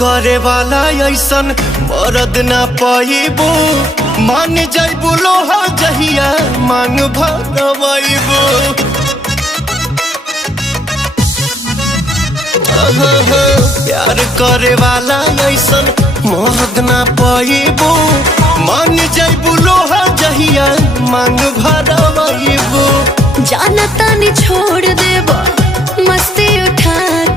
करे वाला ऐसन मरद ना पाइबो, मान जाइबो लोहा जहिया मांग भरवाइबो। प्यार करे वाला ऐसन मरद ना पाइबो, मान जाइबो लोहा जहिया मांग भरवाइबो। जाना तानी छोड़ देबो मस्त